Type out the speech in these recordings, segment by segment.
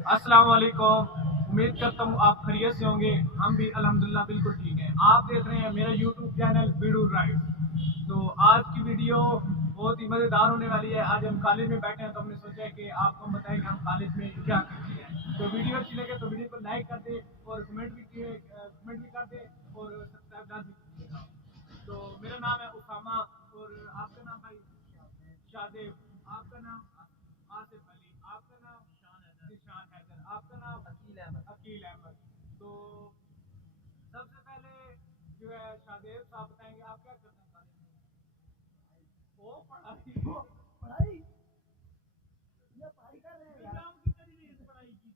अस्सलाम वालेकुम। उम्मीद करता हूँ आप खैरियत से होंगे। हम भी अल्हम्दुलिल्लाह बिल्कुल ठीक हैं। आप देख रहे हैं मेरा यूट्यूब चैनल बीडू राइड। तो आज की वीडियो बहुत ही मज़ेदार होने वाली है। आज हम कॉलेज में बैठे हैं तो हमने सोचा है कि आपको हम बताएं कि हम कॉलेज में क्या करते हैं। तो वीडियो अच्छी लगे तो वीडियो को लाइक कर दे और कमेंट भी कर दे और सब्सक्राइब लाजमी कीजिएगा। तो मेरा नाम है उसामा और आपका नाम भाई शादेब, आपका नाम आसिफ अली, आपका नाम निशान हैदर, आपका नाम अकील अहमद। तो सबसे पहले जो है शादेब साहब बताएंगे आप क्या करते हैं कॉलेज में। वो पढ़ाई ये पढ़ाई कर रहे हैं यार। की करी नहीं पढ़ाई की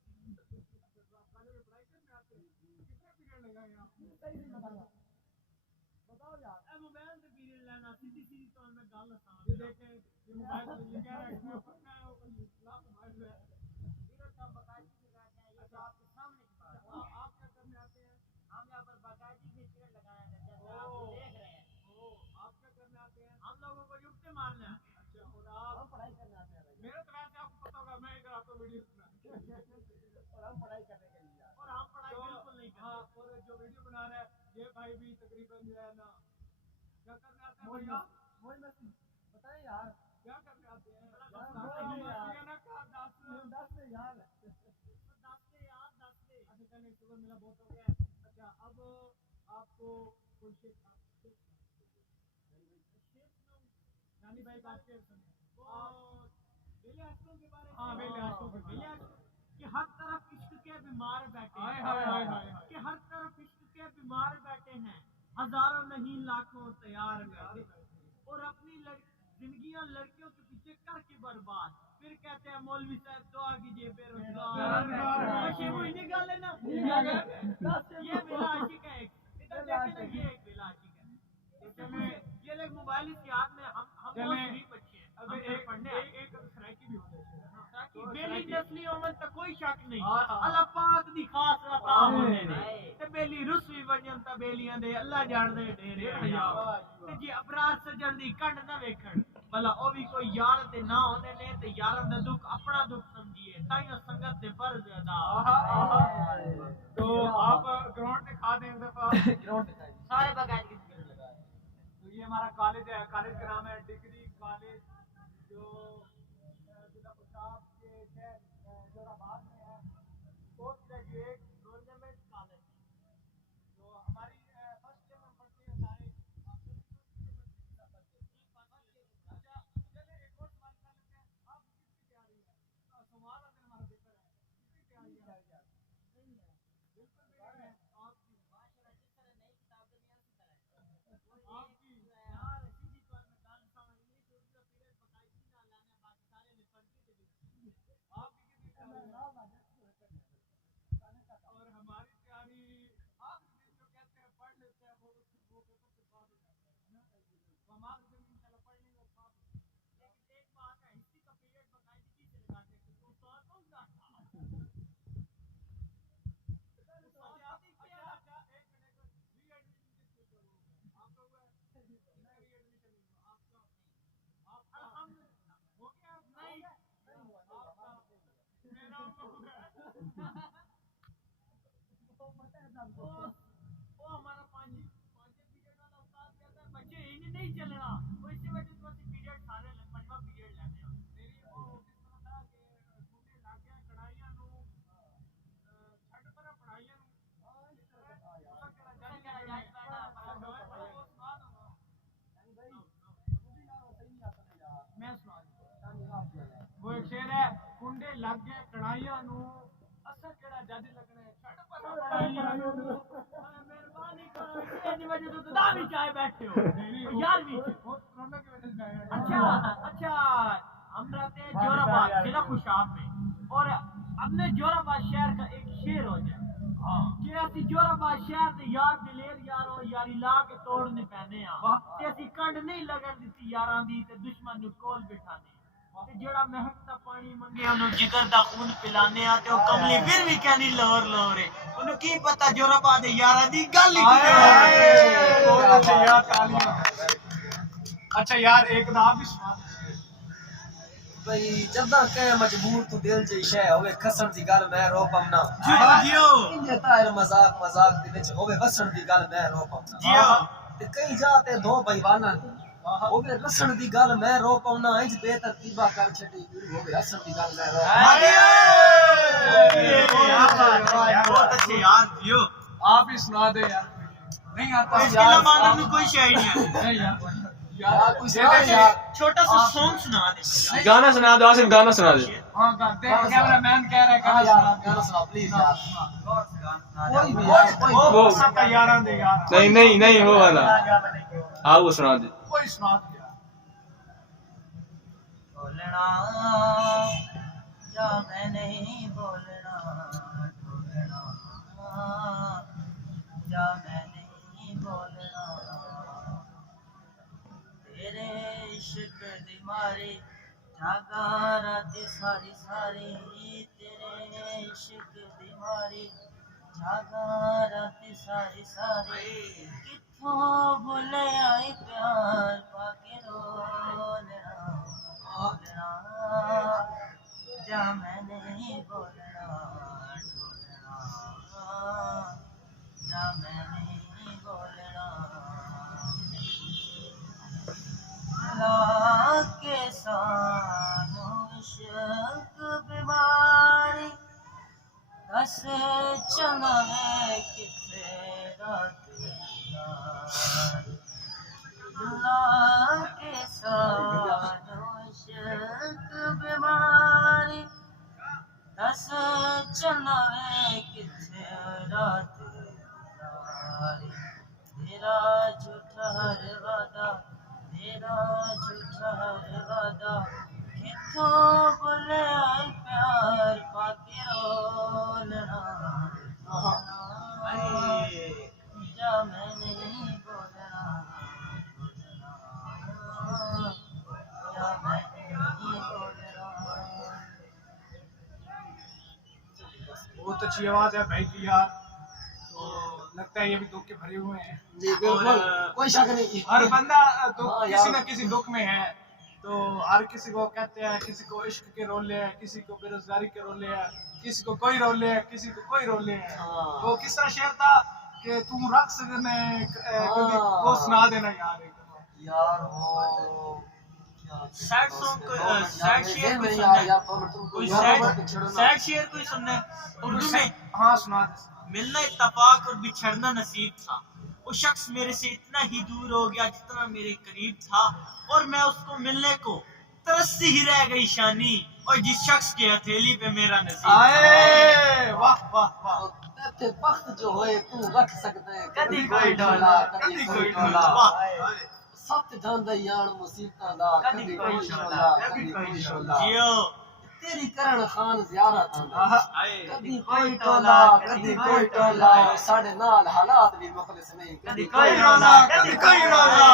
कॉलेज में पढ़ाई करने आते हैं। कितने पीरियड लगाए आपने? सही नहीं बताया, बताओ यार। ए मोबाइल से पीरियड लेना सीधी सीधी तो मैं गाल लगा। ये देखें ये मोबाइल से ये कह रहा है मैं पढ़ना है वो लाख मोबाइल है। पीरियड का बाकायदगी से लगाते हैं। ये तो आपके सामने की बात है। आप क्या करने आते हैं? हम यहाँ पर बाकायदगी से पीरियड लगाया है जैसे आप देख रहे हैं। ओ आप क्या करने आते हैं? हम लोगों को युक्ति मारना है। अच्छा और आप? हम पढ़ाई करने आते हैं। मेरे तो वैसे आपको पता होगा मैं इधर आता हूँ वीडियो और हम पढ़ाई करने के लिए और हम पढ़ाई बिल्कुल नहीं करते। हाँ और जो वीडियो बना रहा है ये भाई भी तकरीबन जो है ना क्या करने आते हैं भैया? वही मस्ती बताए यार क्या करने आते हैं? अच्छा चलिए सुबह मिला बहुत हो गया। अच्छा अब आपको कोई शेख नानी भाई बात शेर सुनिए। बेले आशकों के बारे में। हाँ बेले आशकों के बेले आशकों कि हर तरफ इश्क के बीमार बैठे हैं। कि हर तरफ इश्क के बीमार बैठे हैं। हजारों नहीं लाखों तैयार बैठे और अपनी जिंदगियां लड़कियों के पीछे करके बर्बाद। फिर कहते हैं मौलवी साहब दुआ कीजिए बेरोजगार। वो इन्हीं गाल है ना। ये बेला आशिक है एक। इधर देखें ना ये एक बेला आशिक है। ये लोग मोबाइल इसके हाथ में हम गरीब बच्चे हैं। अब एक पढ़ने एक सराकी भी होता है। बेली नस्ली उम्र तक कोई शक नहीं। अल्लाह पाक दी खास अता होने ने ते बेली रुसवी वजन ता बेलियां दे अल्लाह जानदे ढेरे हया ते जे अबरार सजन दी कंड ना वेखण भला ओ भी कोई यार ते ना होने ने ते यारां दा दुख अपना दुख समझिए ताइयों संगत दे फर्ज अदा। तो आप ग्राउंड दिखा दें एक दफा। ग्राउंड दिखाइए सारे बगान की स्किल लगाए। तो ये हमारा कॉलेज है। कॉलेज का नाम है डिग्री कॉलेज जो जिला पंजाब के शहर जोराबाद में है। पोस्ट ग्रेजुएट गवर्नमेंट कॉलेज जो हमारी फर्स्ट ईयर में पढ़ते हैं सारे। अच्छा चलिए एक और सवाल कर लेते हैं। आप किसकी तैयारी है? सोमवार वाले दिन हमारा पेपर है। किसकी तैयारी है? नहीं है बिल्कुल भी नहीं है। आपकी माशाल्लाह जिस तरह नई किताबें नहीं उसी तरह आपकी यार सीधी कॉल में काल समझ इंग्लिश उर्दू का पीरियड बकायदगी ना लाने बाकी सारे ने पढ़ के दे आपकी कितनी तैयारी है? और हमारी तैयारी आखिरी दिन जो कहते हैं पढ़ लेते हैं वो पेपर से पास हो जाता है ना। तो हम आखिरी दिन इंशाल्लाह पढ़ लेंगे और पास हो जाएंगे। लेकिन एक बात है हिस्ट्री का पीरियड बकायदगी से लगाते हैं तो सवाल कौन सा हमारा पांच पीरियड वाला उस्ताद कहता है बच्चे इन्हें नहीं चलना वो इसी वजह से पीरियड सारे पंजवा पीरियड लेने हैं। मेरी वो किस तरह था कि मुझे लग गया कढ़ाइयां नु छड़ पर पढ़ाइयां नु इस तरह उसका केड़ा जान केड़ा जाता है वो सुना दूंगा यानी भाई मुझे यार वो सही नहीं आता यार। मैं सुना वो एक शेर है कुंडे लग गए कढ़ाइयां नु असा केड़ा जज लगना है छड़ पर पढ़ाइयां नु। मेहरबानी करो इतनी वजह तो खुदा भी चाहे बैठे हो यार भी कोरोना की वजह से। अच्छा अच्छा हम रहते हैं जोराबाद जिला खुशाब में और अपने जोराबाद शहर का एक शेर हो जाए कि असि जोराबाद शहर दे यार दिलेर यारो यारी ला के तोड़ने पैने आ ते असि कंड नहीं लगन दित्ती यारां दी ते दुश्मन नु कोल बिठाने ते जेड़ा महकता पानी मंगे ओनु जिगर दा खून पिलाने आ ते ओ कमली फिर भी कहनी लोर लोर है ओनु की पता जोराबाद दे यारां दी गल ही बहुत अच्छे यार तालियां। अच्छा यार एक ना भी सवाल भाई जदा कह मजबूर तू दिल च शय होवे खसन दी गल मैं रो पवना जियो इंजे तार मजाक मजाक दे विच होवे वसन दी गल मैं रो पवना जियो ते कई जाते दो भाईवाना होवे रसन दी गल मैं रो पवना इंज बेतरतीबा कर छडी होवे हसन दी गल मैं रो बहुत अच्छे यार जियो आप ही सुना दे यार नहीं आता इसके अलावा में कोई शायरी नहीं नहीं यार यार कुछ यार छोटा सा सॉन्ग सुना दे गाना सुना दो आसिफ गाना सुना दे हाँ गाते हैं कैमरामैन कह रहा है हां गाना यार सुना गाना सुना प्लीज यार कोई भी वो यार वो सब यारां दे यार नहीं नहीं नहीं वो वाला हाँ वो सुना दे कोई सुना दे यार बोलना या मैं नहीं बोलना बोलना या मैं नहीं बोलना तेरे इश्क दी मारी जागा रात सारी सारी तेरे इश्क दी मारी जागा रात सारी सारी किथों भूले आई प्यार पाके रोलना बोलना जा मैं नहीं बोलना बोलना जा मैं नहीं बोलना के सानू इश्क बीमारी दस चनावे किथे रात के सानू इश्क बीमारी दस चनावे किथे रात तेरा झूठा हर वादा तेरा झूठा हर वादा किथों बोले आई प्यार पाके रोलना जा मैं नहीं बोलना जा मैं नहीं बोलना बहुत अच्छी आवाज है भाई की यार तो लगता है ये भी दुख के भरे हुए हैं जी बिल्कुल कोई शक नहीं हर बंदा दुख हाँ, किसी यार। न किसी दुख में है तो हर किसी को कहते हैं किसी को इश्क के रोले हैं किसी को बेरोजगारी के रोले हैं किसी को कोई रोले है किसी को कोई रोले है हाँ। तो किस तरह शेर था कि तुम रक्स में कभी हाँ। वो सुना देना यार एक यार वो सैड सॉन्ग सैड शेयर कोई यार सुनना यार तुम कोई यार सैड शेयर कोई सुनना है उर्दू में हाँ सुना दे मिलना इत्तफाक और बिछड़ना नसीब था वो शख्स मेरे से इतना ही दूर हो गया जितना मेरे करीब था और मैं उसको मिलने को तरसती ही रह गई शानी और जिस शख्स की हथेली पे मेरा नसीब था। आए वाह वाह वाह ते वक्त जो होए तू रख सकदे कदी कोई ढोला कदी कोई ढोला वाह सत जांदा यार मुसीबतां दा कदी कोई शोला कदी कोई शोला जियो तेरी करण खान ज़ियारत आंदा आए कदी कोई टोला कदी कोई टोला साडे नाल हालात भी मुखलिस नहीं कदी कोई रोला कदी कोई रोला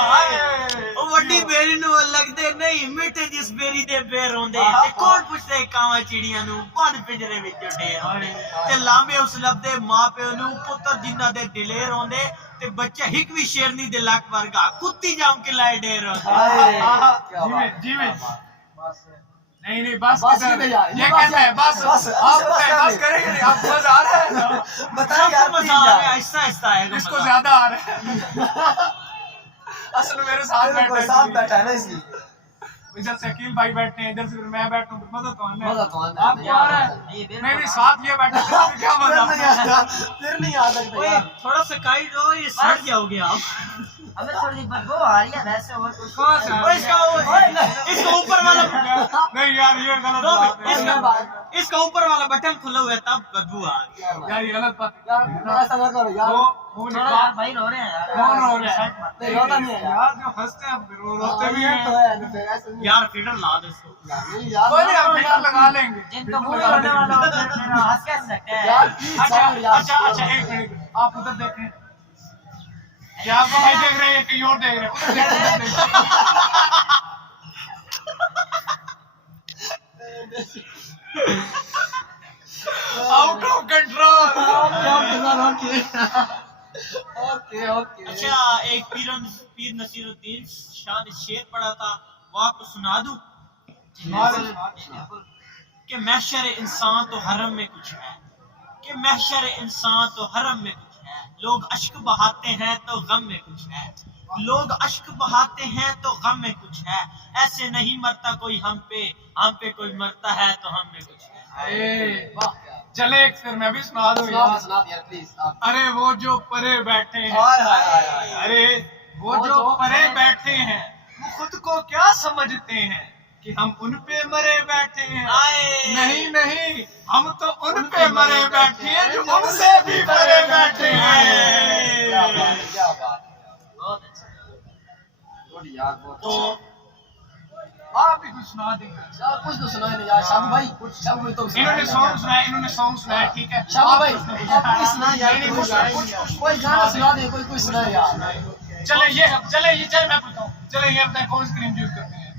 ओ वड्डी बेरी नु लगदे नहीं मिठे जिस बेरी दे बेर होंदे ते कौन पुछदे कावां चिड़ियां नु बंद पिंजरे विच ढेर होंदे ते लांबे उस लबदे मां प्यो नु पुੱਤਰ जिन्ना दे दिलेर होंदे ते बच्चा हिक भी शेरनी दे लक वर्गा कुत्ती जाम के लाए ढेर होंदे जीवे नहीं नहीं बस बस इधर। ही नहीं यार, ये बस कहना है बस बस, आप बस बस करेंगे नहीं आपको मजा आ रहा है ना? बता यार मजा आ रहा है आहिस्ता आहिस्ता आएगा इसको मजा। ज्यादा आ रहा है असल में मेरे साथ कोई साथ बैठा है ना इसलिए इधर से अकील भाई बैठे हैं इधर से फिर मैं बैठूं फिर मजा तो आना है। मजा तो आना है। आपको आ रहा है मैं भी साथ ये बैठा था फिर क्या मजा फिर नहीं आ सकता ओए यार थोड़ा सा काइट हो ये सड़ जाओगे आप हमें थोड़ी बदबू आ रही है वैसे और कुछ कौन सा और इसका ऊपर वाला नहीं यार ये गलत बात है इसका ऊपर वाला बटन खुला हुआ है तब बदबू आ रही है। यार ये गलत बात है यार ऐसा ना करो यार वो थोड़ा यार भाई रो रहे हैं यार कौन रो रहा है नहीं रोता नहीं है यार यार जो हंसते हैं फिर वो रोते भी ये हैं तो है फिर ऐसे नहीं यार फीडर ला दो इसको यार नहीं यार कोई नहीं हम फिल्टर लगा लेंगे जिनका मुंह ही रोने वाला हो फिर मेरा हंस कैसे सकते हैं यार प्लीज अच्छा सॉरी यार अच्छा अच्छा एक मिनट आप उधर देखें क्या आपको भाई देख रहे हैं कहीं और देख रहे हैं उधर देखें out of control okay okay अच्छा एक पीर नसीरुद्दीन शान शेर पढ़ा था वो आपको सुना दूं कि महशर इंसान तो हरम में कुछ है, कि महशर इंसान तो हरम में कुछ है। लोग अश्क बहाते हैं तो गम में कुछ है, लोग अश्क बहाते हैं तो गम में कुछ है। ऐसे नहीं मरता कोई हम पे कोई मरता है तो हम में कुछ है। वाह चले एक फिर मैं भी सुना दूं सुना यार। सुना यार प्लीज आप। अरे वो जो परे बैठे हैं, हाय हाय हाय हाय। अरे वो जो परे बैठे हैं वो खुद को क्या समझते हैं कि हम उन पे मरे बैठे हैं। आए। नहीं नहीं, हम तो उन पे मरे बैठे हैं जो उनसे भी परे बैठे क्या बात हैं। है, क्या बात है। बहुत अच्छा। गुड यार बहुत तो अच्छा। आप भी कुछ सुना देंगे। यार कुछ तो सुनाए नहीं यार शाबू भाई, शाबू भाई तो इन्होंने सॉन्ग सुनाए, इन्होंने सॉन्ग सुनाए, ठीक है। शाबू भाई कुछ आप कोई सुनाए यार, नहीं, कोई गाना सुना दे, कोई सुनाए यार। चले मैं बताऊं, चले ये अपना कौन सी क्रीम यूज करते हैं।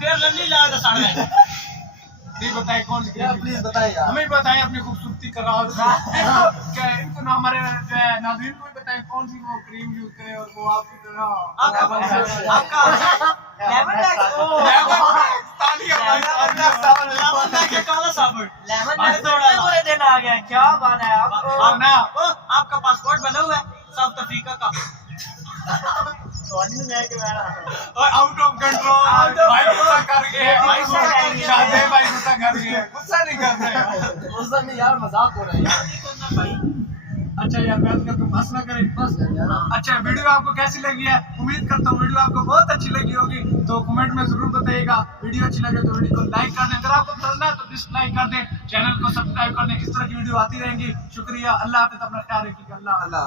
फिर लल्ली ला दे साढ़े नहीं बताए कौन सी यार क्रीम। प्लीज बताए यार। हमें बताएं अपनी खूबसूरती का राज। इनको ना हमारे जो है नाज़रीन को भी बताएं कौन सी वो क्रीम यूज करें और वो आपकी तरह आपका लेमन टैक्स ओ लेमन टैक्स काला साबुन लेमन टैक्स थोड़ा पूरे दिन आ गया, क्या बात है और ना आपका पासपोर्ट बना हुआ है साउथ अफ्रीका का और आउट ऑफ कंट्रोल भाई गुस्सा कर गए, भाई गुस्सा कर गए, शादी भाई गुस्सा कर गए, गुस्सा नहीं कर रहे। उस दिन में यार मजाक हो रहा है यार। अच्छा यार मैं तो कहता हूं बस ना करें। बस यार। अच्छा वीडियो आपको कैसी लगी है, उम्मीद करता हूँ वीडियो आपको बहुत अच्छी लगी होगी, तो कमेंट में जरूर बताइएगा। वीडियो अच्छी लगे तो वीडियो को लाइक कर दें, अगर आपको पसंद है तो डिसलाइक कर दें, चैनल को सब्सक्राइब कर दें। इस तरह की वीडियो आती रहेंगी। शुक्रिया, अल्लाह हाफिज़, अपना ख्याल रखिएगा। अल्लाह अल्लाह